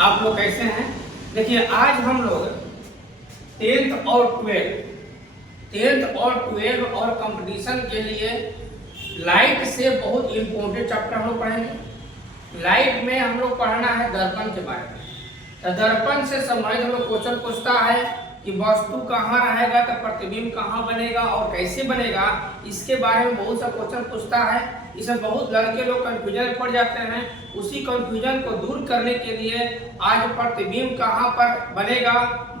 आप लोग कैसे हैं? देखिए आज हम लोग 10th और 12 और कंपटीशन के लिए लाइट से बहुत इम्पोर्टेंट चैप्टर हम लोग पढ़ेंगे। लाइट में हम लोग पढ़ना है दर्पण के बारे में। तो दर्पण से संबंधित हम लोग क्वेश्चन पूछता है कि वस्तु कहाँ रहेगा तो प्रतिबिंब कहाँ बनेगा और कैसे बनेगा, इसके बारे में बहुत सा क्वेश्चन पूछता है। इसमें बहुत लड़के लोग कंफ्यूजन पड़ जाते हैं। उसी कंफ्यूजन को दूर करने के लिए आज प्रतिबिंब कहाँ पर बनेगा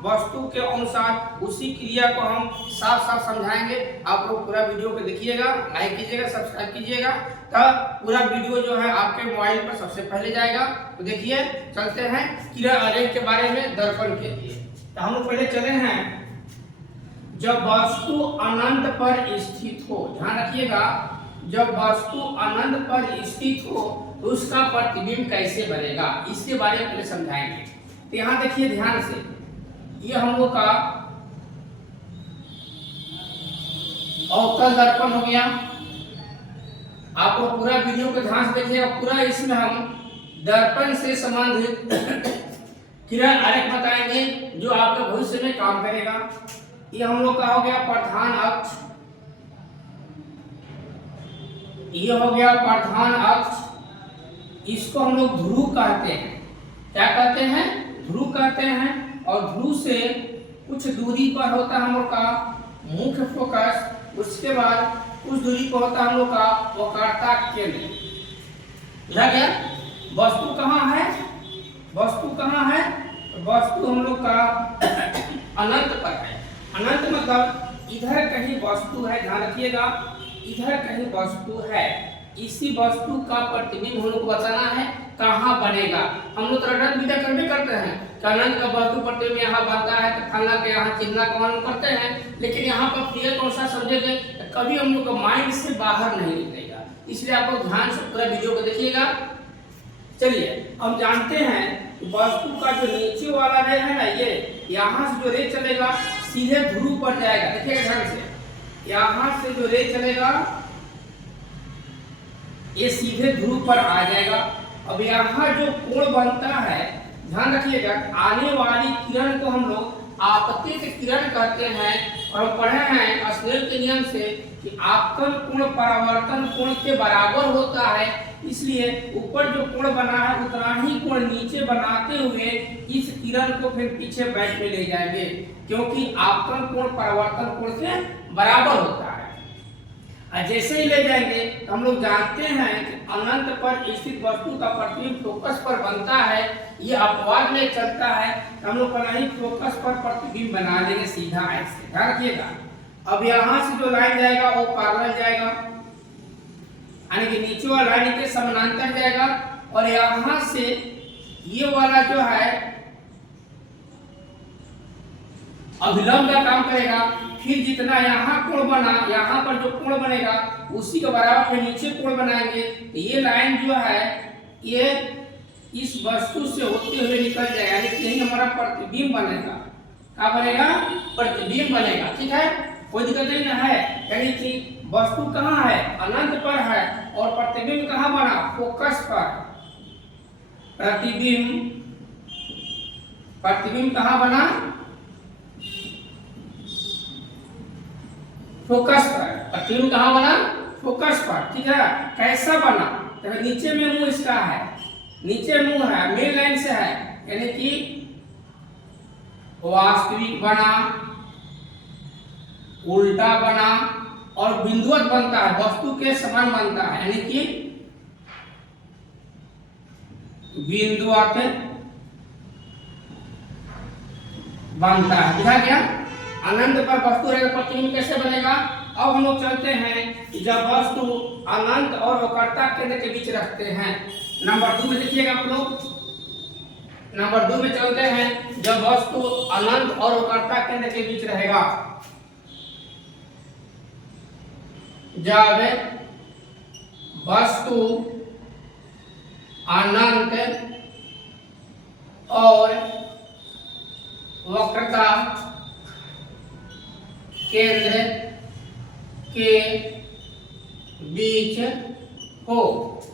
वस्तु के अनुसार, उसी क्रिया को हम साफ साफ समझाएंगे। आप लोग पूरा वीडियो को देखिएगा, लाइक कीजिएगा, सब्सक्राइब कीजिएगा, तब पूरा वीडियो जो है आपके मोबाइल पर सबसे पहले जाएगा। तो देखिए चलते हैं किरण आरेख के बारे में दर्पण के लिए। तो हम लोग पहले चले हैं, जब वस्तु अनंत पर स्थित हो, ध्यान रखिएगा, जब वस्तु अनंत पर स्थित हो तो उसका प्रतिबिंब कैसे बनेगा, इसके बारे में पहले समझाएंगे। तो यहाँ देखिए ध्यान से, ये हम लोग का अवतल दर्पण हो गया। आप लोग पूरा वीडियो को ध्यान से देखिए, पूरा इसमें हम दर्पण से संबंधित किरण आरेख बताएंगे जो आपके भविष्य में काम करेगा। ये हम लोग का हो गया प्रधान अक्ष, ये हो गया प्रधान अक्ष। इसको हम लोग ध्रुव कहते हैं। क्या कहते हैं? ध्रुव कहते हैं। और ध्रुव से कुछ दूरी पर होता है हम लोग का मुख्य फोकस, उसके बाद कुछ दूरी पर होता है हम लोग का वक्रता केंद्र। समझा गया? वस्तु कहाँ है? वस्तु कहाँ है? वस्तु हम लोग का अनंत पर है। अनंत मतलब इधर कहीं वस्तु है, ध्यान रखिएगा, इधर कहीं वस्तु है। इसी वस्तु का प्रतिबिंब हम लोग को बताना है कहाँ बनेगा। हम लोग रटन विद्या करते हैं कि अनंत का वस्तु प्रतिबिंब यहाँ बनता है तो फलना के यहाँ चिन्ह का मान करते हैं, लेकिन यहाँ पर क्लियर कौन सा समझेंगे, कभी हम लोग का माइंड से बाहर नहीं निकलेगा। इसलिए आप लोग ध्यान से पूरा वीडियो को देखिएगा। चलिए हम जानते हैं वस्तु का जो नीचे वाला रे है ना, ये यहाँ से जो रे चलेगा सीधे ध्रुव पर जाएगा। देखिएगा ध्यान से, यहाँ से जो रे चलेगा ये सीधे ध्रुव पर आ जाएगा। अब यहाँ जो कोण बनता है, ध्यान रखिएगा, आने वाली किरण को हम लोग आपतित किरण कहते हैं। और हम पढ़े हैं स्नेल के नियम से कि आपतन कोण परावर्तन कोण के बराबर होता है, इसलिए ऊपर जो कोण बना है उतना ही कोण नीचे बनाते हुए इस किरण को फिर पीछे बैक में ले जाएंगे, क्योंकि आपतन कोण परावर्तन कोण से बराबर होता है। जैसे ही ले जाएंगे तो हम लोग जानते हैं कि अनंत पर स्थित वस्तु का प्रतिबिंब फोकस पर बनता है। ये अपवाद में चलता है तो हम लोग पहले ही फोकस पर प्रतिबिंब बना देंगे सीधा ऐसे, ध्यान रखिएगा। अब यहाँ से जो लाइन जाएगा वो पैरेलल जाएगा, यानी कि नीचे वाला लाइन के समानांतर जाएगा। और यहाँ से ये वाला जो है अभिलंब का काम करेगा। फिर जितना यहाँ कोण बना, यहाँ पर जो कोण बनेगा उसी के बराबर फिर नीचे कोण बनाएंगे। तो ये लाइन जो है ये इस वस्तु से होते हुए निकल जाएगा, यानी कि यही हमारा प्रतिबिंब बनेगा। क्या बनेगा? प्रतिबिंब बनेगा। ठीक है, कोई दिक्कत नहीं ना है। यानी कि वस्तु कहाँ है? अनंत पर है। और प्रतिबिंब कहाँ बना? फोकस पर। प्रतिबिंब कहाँ बना? फोकस पर। प्रतिबिंब कहाँ बना? फोकस पर। ठीक है, कैसा बना? तो नीचे में मुंह इसका है, नीचे मुंह है, मेन लाइन से है, यानी कि वास्तविक बना, उल्टा बना और बिंदुवत बनता है, वस्तु के समान बनता है, यानी कि बिंदुवत बनता है। दिखा गया? अनंत पर वस्तु रहेगा, प्रतिबिंब कैसे बनेगा? अब हम लोग चलते हैं कि जब वस्तु अनंत और वक्रता केंद्र के बीच रखते हैं। नंबर 2 में देखिएगा आप लोग, नंबर 2 में चलते हैं, जब वस्तु अनंत और वक्रता केंद्र के बीच रहेगा। जब वस्तु अनंत और वक्रता केंद्र के बीच हो,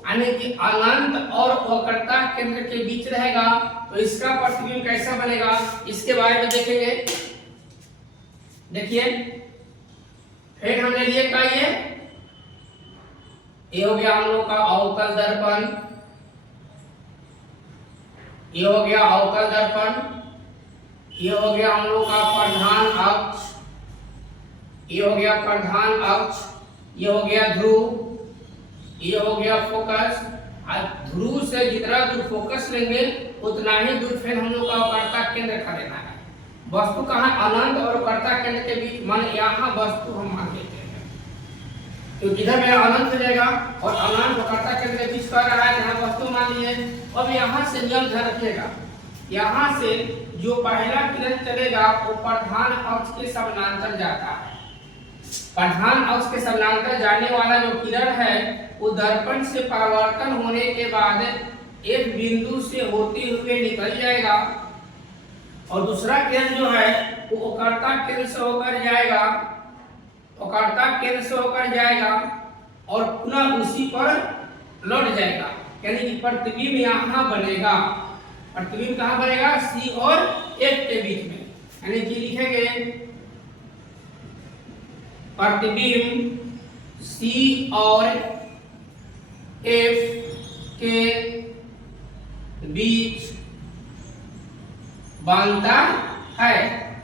यानी कि अनंत और वक्रता केंद्र के बीच रहेगा, तो इसका प्रतिबिंब कैसा बनेगा इसके बारे में देखेंगे। देखिए फिर हमने लिए क्या, ये हो गया हम लोग का अवतल दर्पण, ये हो गया अवतल दर्पण, ये हो गया हम लोग का प्रधान अक्ष, ये हो गया प्रधान अक्ष, ये हो गया ध्रुव, ये हो गया फोकस। ध्रुव से जितना दूर फोकस लेंगे उतना ही दूर फिर हम लोग का वक्रता केंद्र का लेना है। वस्तु कहाँ, अनंत और वक्रता केंद्र के बीच, मान यहाँ वस्तु हम मान लेते हैं, तो जिधर मेरा अनंत रहेगा और अनंत वक्रता केंद्र के बीच कर रहा है, यहाँ वस्तु मान लिए। अब यहाँ से नियम ध्यान रखिएगा, यहाँ से जो पहला किरण चलेगा वो प्रधान अक्ष के समानांतर जाता है। प्रधान अक्ष के समानांतर जाने वाला जो किरण है वो दर्पण से परावर्तन होने के बाद एक बिंदु से होते हुए निकल जाएगा, और दूसरा किरण जो है वो वक्रता केंद्र से होकर जाएगा, वक्रता केंद्र से होकर जाएगा और पुनः उसी पर लौट जाएगा। यानी कि प्रतिबिंब यहाँ बनेगा। प्रतिबिंब कहाँ बनेगा, सी और एफ के बीच में। यानी कि लिखेंगे प्रतिबिंब सी और एफ के बीच बनता है।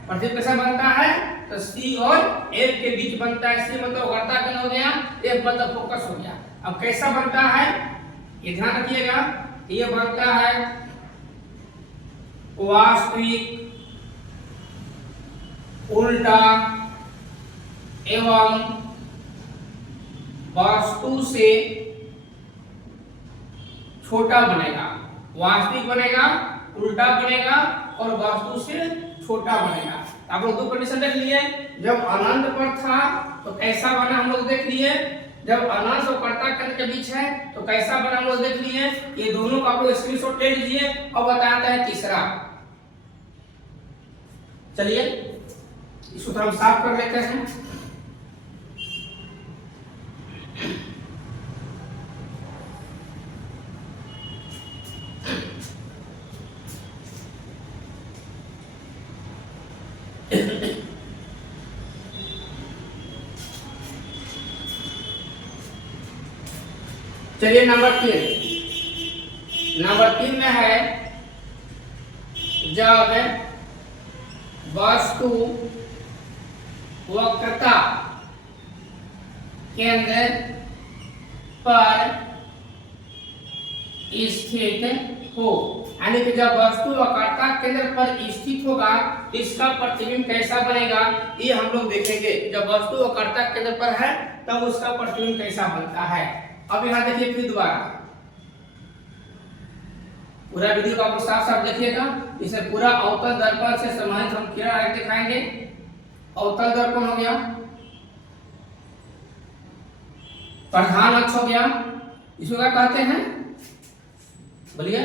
प्रतिबिंब कैसा बनता है, तो सी और एफ के बीच बनता है। सी मतलब वक्रता केंद्र हो गया, एफ मतलब फोकस हो गया। अब कैसा बनता है ये ध्यान रखिएगा, ये बनता है वास्तविक, उल्टा एवं वस्तु से छोटा बनेगा। वास्तविक बनेगा, उल्टा बनेगा और वस्तु से छोटा बनेगा। आप लोग दो कंडीशन देख लिए, जब अनंत पर था तो कैसा बना हम लोग देख लिए, जब अनंत और वक्रता केंद्र के बीच है तो कैसा बना हम लोग देख लिए। ये दोनों का आप लोग स्क्रीनशॉट ले लीजिए। अब बताता है तीसरा, चलिए इसको थोड़ा साफ कर लेते हैं। चलिए नंबर 3 में है, जब वस्तु वक्रता केंद्र पर स्थित हो। यानी कि जब वस्तु वक्रता केंद्र पर स्थित होगा इसका प्रतिबिंब कैसा बनेगा ये हम लोग देखेंगे। जब वस्तु वक्रता केंद्र पर है तब उसका प्रतिबिंब कैसा बनता है। अब यहाँ देखिए फिर दोबारा पूरा वीडियो को आप साफ साफ देखिएगा। इसे पूरा अवतल दर्पण से संबंधित हम किरण आरेख दिखाएंगे। अवतल दर्पण हो गया, प्रधान अक्ष हो गया, इसको क्या कहते हैं बोलिए,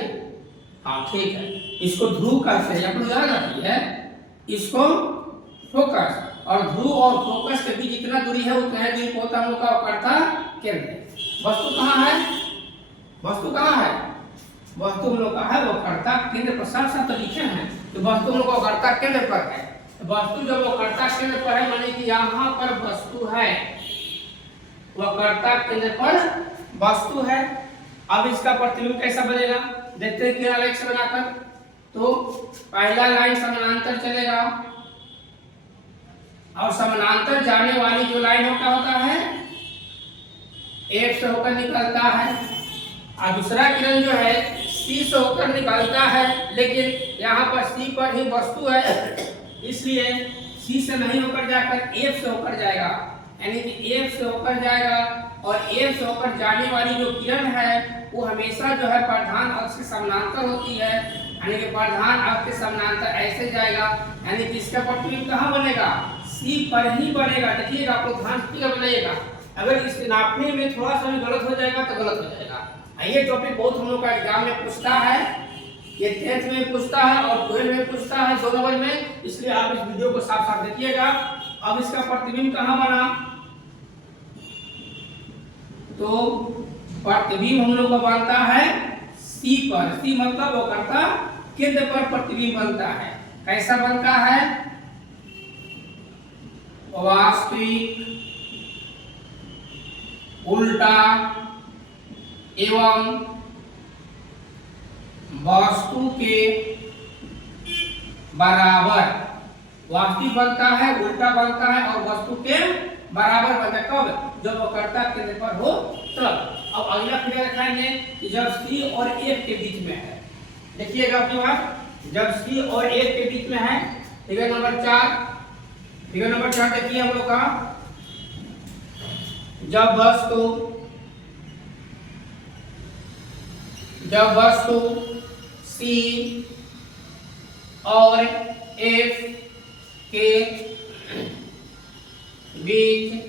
हाँ ठीक है, इसको ध्रुव कहते हैं। आपको याद रखिए इसको फोकस, और ध्रुव और फोकस के बीच जितना दूरी है उतना ही दूरी होता है हम लोग का वक्रता केंद्र। वस्तु कहाँ है, वस्तु कहाँ है, वस्तु हम लोग का है वक्रता केंद्र पर। साफ साफ तो लिखे हैं कि वस्तु हम लोग का वक्रता केंद्र पर है। वस्तु जब वक्रता केंद्र पर है माने कि यहाँ पर वस्तु है, वक्रता केंद्र पर वस्तु है। अब इसका प्रतिबिंब कैसा बनेगा देखते हैं किरण आरेख से बनाकर। तो पहला लाइन समानांतर चलेगा और समानांतर जाने वाली जो लाइन होता है एफ से होकर निकलता है, और दूसरा किरण जो है सी से होकर निकलता है। लेकिन यहाँ पर सी पर ही वस्तु है इसलिए सी से नहीं होकर जाकर एफ से होकर जाएगा। यानी कि एफ से होकर जाएगा, और एफ से होकर जाने वाली जो किरण है वो हमेशा जो है प्रधान अक्ष के समानांतर होती है। यानी कि प्रधान अक्ष के समानांतर ऐसे जाएगा। यानी कि इसका प्रतिबिंब कहाँ बनेगा, सी पर ही बनेगा। देखिएगा आप लोग ध्यान से बनाइएगा, अगर इस नापने में थोड़ा सा भी गलत हो जाएगा तो गलत हो जाएगा। ये टॉपिक बहुत हम लोग का एग्जाम में पूछता है, ये 10th में पूछता है और 12th में पूछता है, 2 नंबर में, इसलिए आप इस वीडियो को साफ साफ देखिएगा। अब इसका प्रतिबिंब कहाँ बना, तो प्रतिबिंब हम लोग का बनता है सी पर। सी मतलब वो करता केंद्र पर प्रतिबिंब बनता है। कैसा बनता है? वास्तविक, उल्टा एवं वस्तु के बराबर। वास्तविक बनता है, उल्टा बनता है और वस्तु के बराबर बनता है। कब? जब वो कर्ता केंद्र पर हो तब। अब अगला क्रिया दिखाएंगे कि जब सी और एफ के बीच में है। देखिएगा आपके पास, जब सी और एफ के बीच में है। फिगर नंबर 4, फिगर नंबर 4 देखिए हम लोग का, जब वस्तु सी और एफ के बीच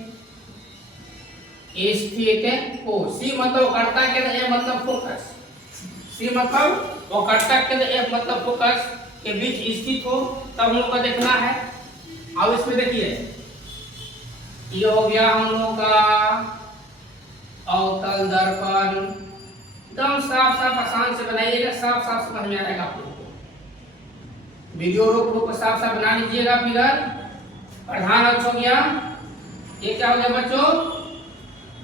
स्थित हो। सी मतलब कर्ता केंद्र, एफ मतलब फोकस। सी मतलब वो कर्ता केंद्र, एफ मतलब फोकस के बीच स्थित हो, तब हम लोग को देखना है। अब इसमें देखिए, ये हो गया हम लोग का अवतल दर्पण। एकदम साफ साफ आसान से बनाइएगा, साफ साफ समझ में आएगा आप लोगों को। वीडियो रोक साफ साफ बना लीजिएगा। फिगर प्रधान अक्ष हो गया, ये क्या हो गया बच्चों?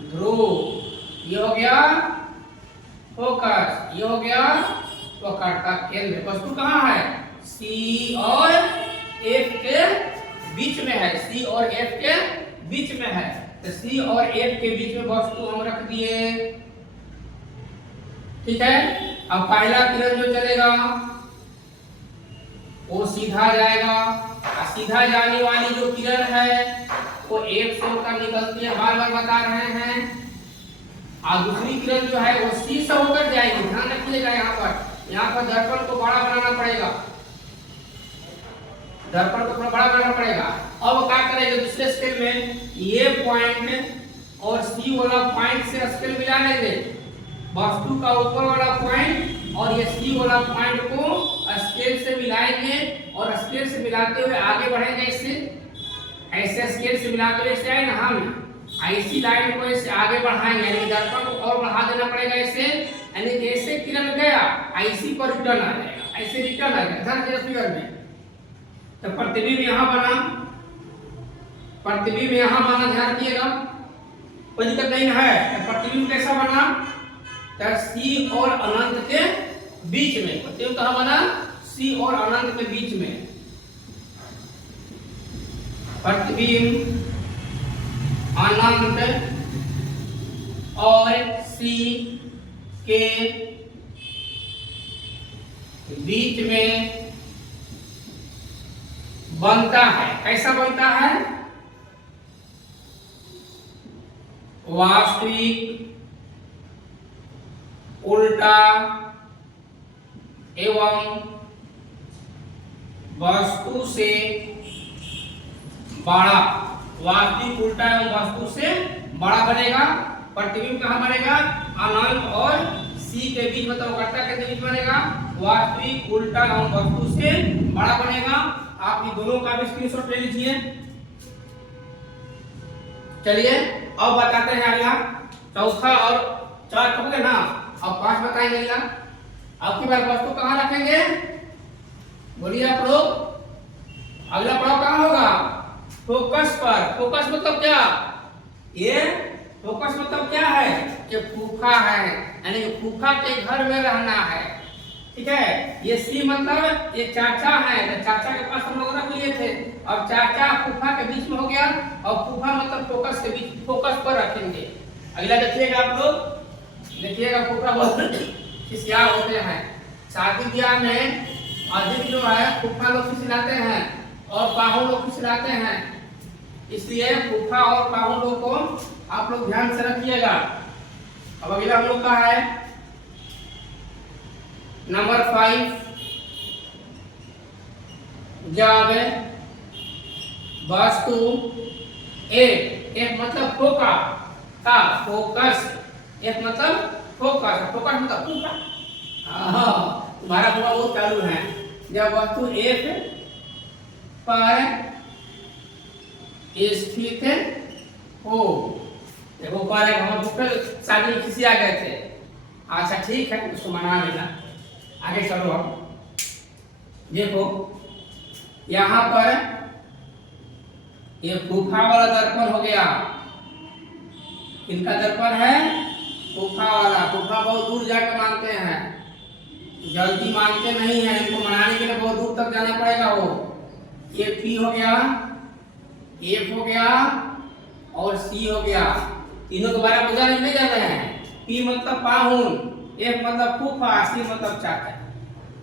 ध्रुव। ये हो गया फोकस, ये हो गया वक्रता केंद्र। वस्तु कहाँ है? सी और एफ के बीच में है। सी और एफ के बीच में है, तो सी और एफ के बीच में वस्तु हम रख दिए। ठीक है। अब पहला किरण जो चलेगा वो सीधा जाएगा, और सीधा जाने वाली जो किरण है वो एफ से होकर निकलती है, बार बार बता रहे हैं। और दूसरी किरण जो है वो सी से होकर जाएगी। ध्यान रखिएगा, यहाँ पर दर्पण को बड़ा बनाना पड़ेगा, दर्पण को थोड़ा बड़ा बनाना पड़ेगा। अब क्या करेंगे? दूसरे स्केल में ये पॉइंट और सी वाला पॉइंट से स्केल मिला लेंगे। वस्तु का ऊपर वाला पॉइंट और ये सी वाला पॉइंट को स्केल से मिलाएंगे, और स्केल से मिलाते हुए आगे बढ़ेंगे। ऐसे स्केल से मिलाते हुए ऐसे आए ना, हम ऐसी लाइन को ऐसे आगे बढ़ाएंगे, यानी दर्पण को और बढ़ा देना पड़ेगा ऐसे। यानी जैसे किरण गया ऐसी पर रिटर्न आ जाएगा, ऐसे रिटर्न आ जाएगा। ध्यान दीजिए फिगर में, तो प्रतिबिंब यहाँ बना, प्रतिबिंब यहाँ बना, ध्यान रखिएगा, कोई दिक्कत नहीं है। तो प्रतिबिंब कैसा बना? तो सी और अनंत के बीच में। प्रतिबिंब कहाँ बना? सी और अनंत के बीच में। प्रतिबिंब अनंत और सी के बीच में बनता है। कैसा बनता है? वास्तविक, उल्टा एवं वस्तु से बड़ा। वास्तविक, उल्टा एवं वस्तु से बड़ा बनेगा। प्रतिबिंब कहाँ बनेगा? अनंत और सी के बीच, मतलब कर्ता के बीच बनेगा। वास्तविक, उल्टा एवं वस्तु से बड़ा बनेगा। आप ये दोनों का भी स्क्रीनशॉट ले लीजिए। चलिए अब बताते हैं अगला, चौथा और 4 हो गए ना, अब 5 बताएंगे। अगला आपकी बार वस्तु कहाँ रखेंगे? बोलिए आप लोग। अगला पड़ाव कहाँ होगा? फोकस पर। फोकस मतलब क्या? ये फोकस मतलब क्या है? कि फूफा है, यानी कि फूफा के घर में रहना है। ठीक है। ये सी मतलब ये चाचा है, तो चाचा के पास हम लोग रख लिए थे। अब चाचा फूफा के बीच में हो गया, और फूफा मतलब फोकस के बीच, फोकस पर रखेंगे। अगला देखिएगा आप लोग, देखिएगा फूफा बहुत खिसिया होते हैं। शादी ब्याह में अधिक जो है फूफा लोग खिसिलाते हैं और पाहुन लोग खिसिलाते हैं, इसलिए फूफा और पाहुन लोग को आप लोग ध्यान से रखिएगा। अब अगला हम लोग का है नंबर 5, जब वस्तु एक मतलब फोकस, एक मतलब फोकस, फोकस मतलब फूफा। तुम्हारा फूफा बहुत चालू है। जब वस्तु एक पर स्थित हो, देखो कह रहे हम बुफे शादी में किसी आ गए थे। अच्छा ठीक है, उसको मना लेना। आगे चलो अब देखो यहाँ पर ये फूफा वाला दर्पण हो गया। इनका दर्पण है फूफा वाला। फूफा बहुत दूर जाकर मानते हैं, जल्दी मानते नहीं है। इनको मनाने के लिए बहुत दूर तक जाना पड़ेगा। वो ये पी हो गया, एफ हो गया और सी हो गया। तीनों दोबारा पूजा नहीं जा रहे हैं। पी मतलब पाहुन, एफ मतलब फूफा, सी मतलब चाचा।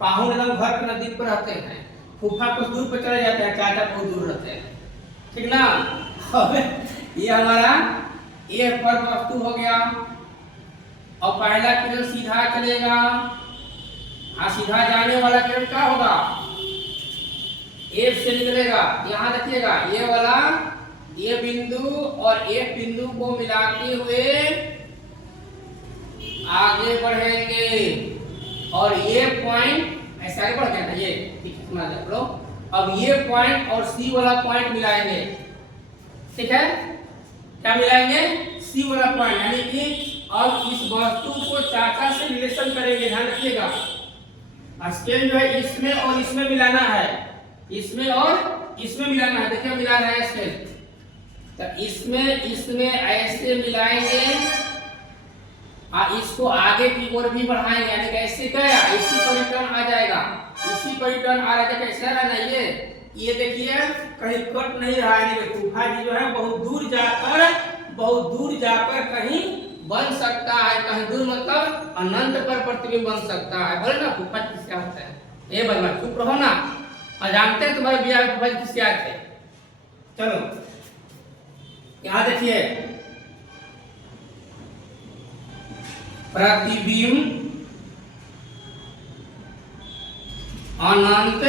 पाहुन एकदम घर के नजदीक पर रहते हैं, फूफा कुछ दूर पर चले जाते हैं, चाचा बहुत दूर रहते हैं। ठीक ना। अब ये हमारा एफ पर वस्तु हो गया और पहला किरण सीधा चलेगा। सीधा जाने वाला किरण क्या होगा? एफ से निकलेगा। यहाँ देखिएगा ये वाला, ये बिंदु और एफ बिंदु को मिलाते हुए आगे बढ़ेंगे और ये पॉइंट ऐसे आगे बढ़ गया ना, ये ठीक है समझ लो। अब ये पॉइंट और सी वाला पॉइंट मिलाएंगे। ठीक है, क्या मिलाएंगे? सी वाला पॉइंट। यानी कि अब इस वस्तु को चाचा से रिलेशन करेंगे। ध्यान रखिएगा, स्केल जो है इसमें और इसमें मिलाना है, इसमें और इसमें मिलाना है। देखिए मिला रहा है स्केल, तो इसमें ऐसे मिलाएंगे और इसको आगे की ओर भी बढ़ाएंगे। यानी कैसे गया, इसी पर रिटर्न आ जाएगा। इसी पर रिटर्न आ रहा है। कैसे है ना ये देखिए कहीं कट नहीं रहा है। यानी फूफा जी जो है बहुत दूर जाकर कहीं बन सकता है। कहीं दूर मतलब अनंत पर प्रतिबिंब बन सकता है। बोले ना फूफा जी क्या होता है, ये बदला चुप रहो ना। और जानते हैं तुम्हारे बिहार में फूफा जी किससे आए थे। चलो यहाँ देखिए प्रतिबिंब अनंत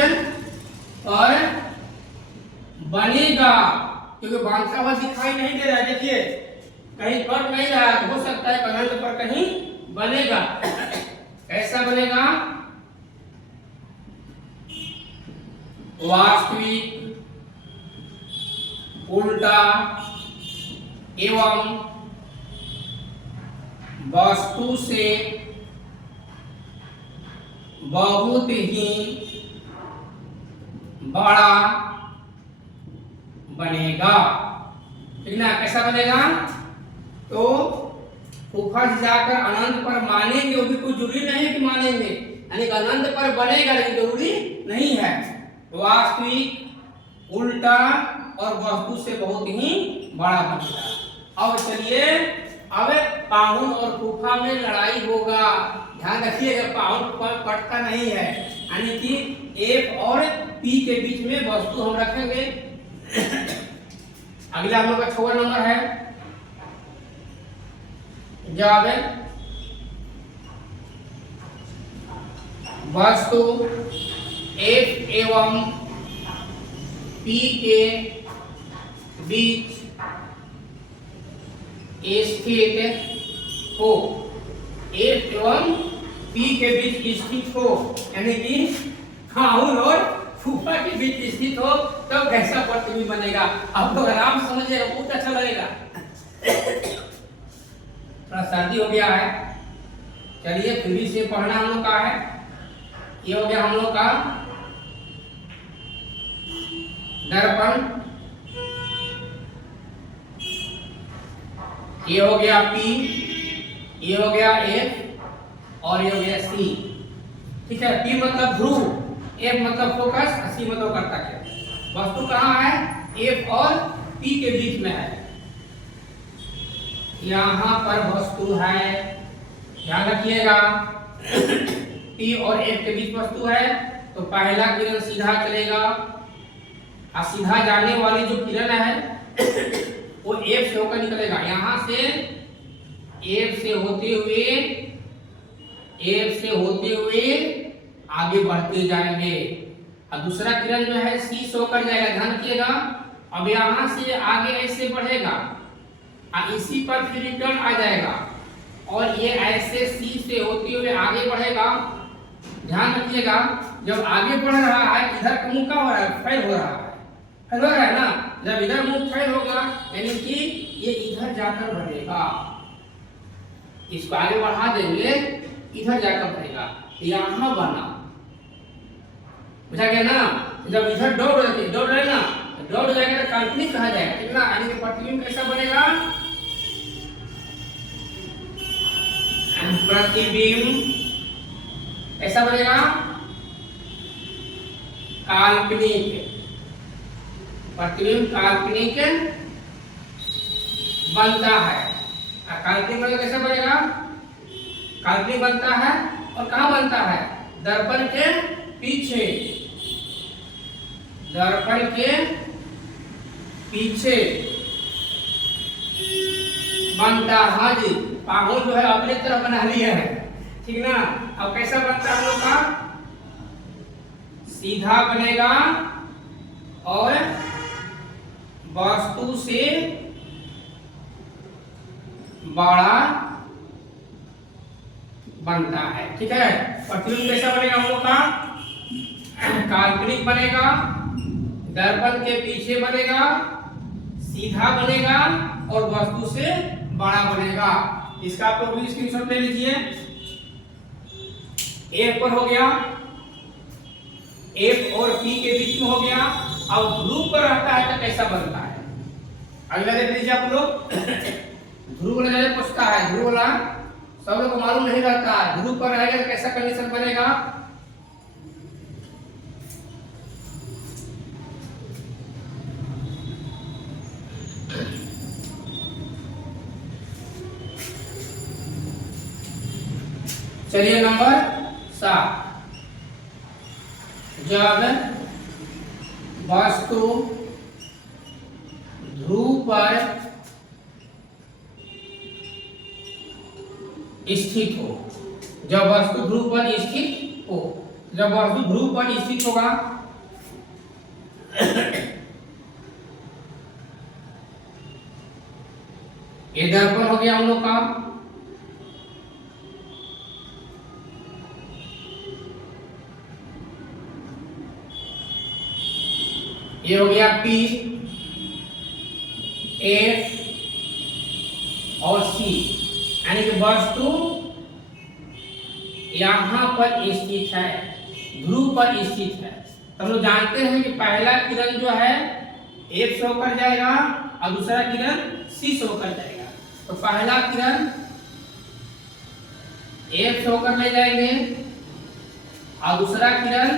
पर बनेगा, क्योंकि बांधता हुआ दिखाई नहीं दे रहा है। देखिए कहीं कट नहीं रहा है, हो सकता है अनंत पर कहीं बनेगा। कैसा बनेगा? वास्तविक, उल्टा एवं वस्तु से बहुत ही बड़ा बनेगा। ठीक ना। कैसा बनेगा? तो फूफा जी जाकर अनंत पर मानेंगे, वो भी कोई जरूरी नहीं है कि मानेंगे। यानी अनंत पर बनेगा लेकिन जरूरी नहीं है। वास्तविक, उल्टा और वस्तु से बहुत ही बड़ा बनेगा। अब चलिए अब पाहुन और फूफा में लड़ाई होगा। ध्यान रखिएगा पाहुन पर पटता नहीं है। यानी कि एफ और पी के बीच में वस्तु हम रखेंगे। अगला हम लोग का 6वां नंबर है। जब वस्तु एफ एवं पी के बीच स्थित हो, एफ एवं पी के बीच स्थित हो, यानी कि पाहुन और फूफा के बीच स्थित हो, तो कैसा प्रतिबिंब बनेगा? आप लोग आराम समझिएगा, बहुत अच्छा लगेगा। थोड़ा सर्दी हो गया है, चलिए फिर से पढ़ना हम लोग का है। ये हो गया हम लोग का दर्पण, ये हो गया P, ये हो गया F और ये हो गया C। ठीक है, P मतलब ध्रुव, F मतलब फोकस, C मतलब कर्तक। वस्तु कहाँ है? F और P के बीच में है। यहाँ पर वस्तु है, ध्यान रखिएगा। P और F के बीच वस्तु है, तो पहला किरण सीधा चलेगा और सीधा जाने वाली जो किरण है वो F से होकर निकलेगा। यहाँ से F से होते हुए आगे बढ़ते जाएंगे। और दूसरा किरण जो है C से होकर जाएगा। ध्यान रखिएगा, अब यहाँ से आगे ऐसे बढ़ेगा और इसी पर फिर रिटर्न आ जाएगा और ये ऐसे C से होते हुए आगे बढ़ेगा। ध्यान रखिएगा, जब आगे बढ़ रहा है इधर का मुंह क्या हो रहा है? फैल हो रहा है। फैल रहा है ना, जब इधर मुंह फैल होगा यानी कि ये इधर जाकर बढ़ेगा, इसको आगे बढ़ा देंगे, इधर जाकर बढ़ेगा, यहाँ बना, बुझा गया ना। जब इधर डॉट रहे ना, डॉट हो जाएगा तो काल्पनिक कहा जाएगा, कितना यानी कि प्रतिबिंब कैसा बनेगा, प्रतिबिंब ऐसा बनेगा काल्पनिक, प्रतिबिंब काल्पनिक बनता है। काल्पनिक बनेगा कैसे बनेगा, काल्पनिक बनता है और कहाँ बनता है, दर्पण के पीछे, दर्पण के पीछे बनता है। हाँ जी, पाहुल जो है अपने तरफ बना लिया है, ठीक ना। अब कैसा बनता है हम लोग का, सीधा बनेगा और वस्तु से बड़ा बनता है, ठीक है। प्रतिबिंब कैसा बनेगा हम लोग का, काल्पनिक बनेगा, दर्पण के पीछे बनेगा, सीधा बनेगा और वस्तु से बड़ा बनेगा। इसका आप लोग भी स्क्रीनशॉट ले लीजिए। एक पर हो गया, F और P के बीच में हो गया। अब ध्रुव पर रहता है तो कैसा बनता है, अगला देख लीजिए आप लोग। ध्रुव वाला जैसे पूछता है, ध्रुव वाला सब लोग को मालूम नहीं रहता है, ध्रुव पर रहेगा तो कैसा कंडीशन बनेगा, चलिए नंबर 7, जब वस्तु ध्रुव पर स्थित हो, जब वस्तु ध्रुव पर स्थित हो, जब वस्तु ध्रुव पर स्थित होगा ये दर्पण हो गया हम लोग का, ये हो गया P, F और C, यानी कि वस्तु यहाँ पर स्थित है, ध्रुव पर स्थित है। तो हम लोग जानते हैं कि पहला किरण जो है F से होकर जाएगा और दूसरा किरण C से होकर जाएगा। तो पहला किरण F से होकर ले जाएंगे और दूसरा किरण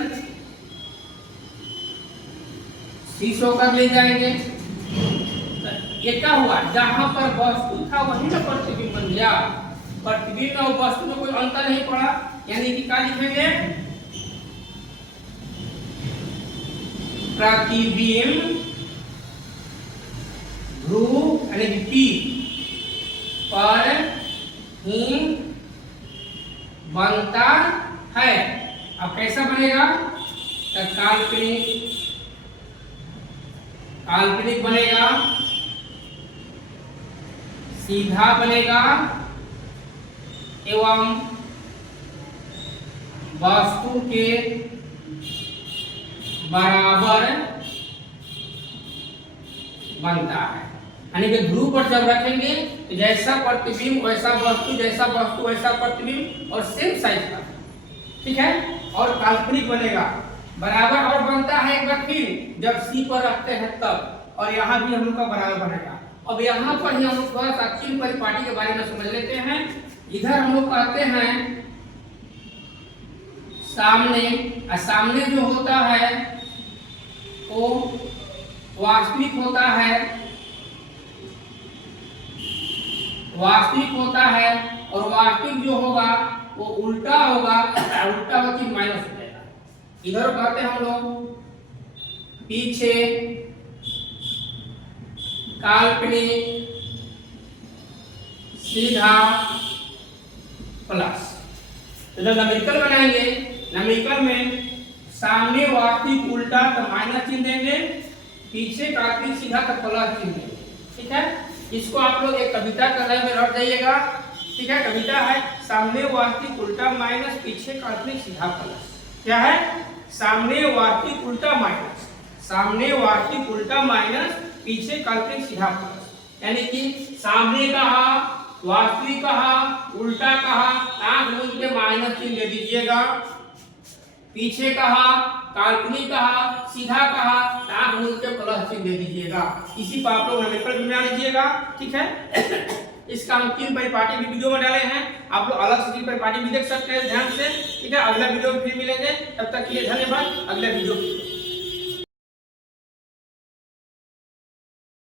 C से होकर ले जाएंगे। ये क्या हुआ, जहां पर वस्तु था वहीं ना प्रतिबिंब बन गया, प्रतिबिंब और वस्तु में कोई अंतर नहीं पड़ा, यानी कि क्या लिखेंगे, प्रतिबिंब ध्रुव यानी कि P पर ही बनता है। अब कैसा बनेगा, काल्पनिक, काल्पनिक बनेगा, सीधा बनेगा एवं वस्तु के बराबर बनता है। यानी कि ध्रुव पर जब रखेंगे तो जैसा प्रतिबिंब वैसा वस्तु, जैसा वस्तु वैसा प्रतिबिंब और सेम साइज का, ठीक है। और काल्पनिक बनेगा, बराबर और बनता है एक बार फिर जब C पर रखते हैं तब, और यहाँ भी हम लोग का बराबर बनेगा। अब यहाँ पर ही हम लोग थोड़ा सा चिन्ह परिपाटी के बारे में समझ लेते हैं। इधर हम लोग कहते हैं सामने, और सामने जो होता है वो वास्तविक होता है, वास्तविक होता है, और वास्तविक जो होगा वो उल्टा होगा, उल्टा होकर माइनस हो जाएगा। इधर कहते हैं हम लोग पीछे काल्पनिक, सीधा, प्लस। तो जब नमेरिकल बनाएंगे, नमेरिकल में सामने वास्तविक उल्टा तो माइनस चिन्ह देंगे, पीछे काल्पनिक सीधा तो प्लस चिन्ह देंगे, ठीक है। इसको आप लोग एक कविता करने में रट जाइएगा, ठीक है। कविता है सामने वास्तविक उल्टा माइनस, पीछे काल्पनिक सीधा प्लस। क्या है, सामने वास्तविक उल्टा माइनस, सामने वास्तविक उल्टा माइनस पीछे काल्पनिक सीधा प्लस, यानी कि सामने कहा, वास्तविक कहा, उल्टा कहा, आंख मूंद के माइनस चिन्ह दे दीजिएगा, पीछे कहा, काल्पनिक कहा, सीधा कहा, आंख मूंद के प्लस चिन्ह दे दीजिएगा। इसी को आप लोग नमेकल बना लीजिएगा, ठीक है। इसका हम 3 परिपाटी भी वीडियो में डाले हैं, आप लोग अलग से 3 परिपाटी भी देख सकते हैं ध्यान से, ठीक है। अगला वीडियो में फिर मिलेंगे, तब तक के लिए धन्यवाद। अगले वीडियो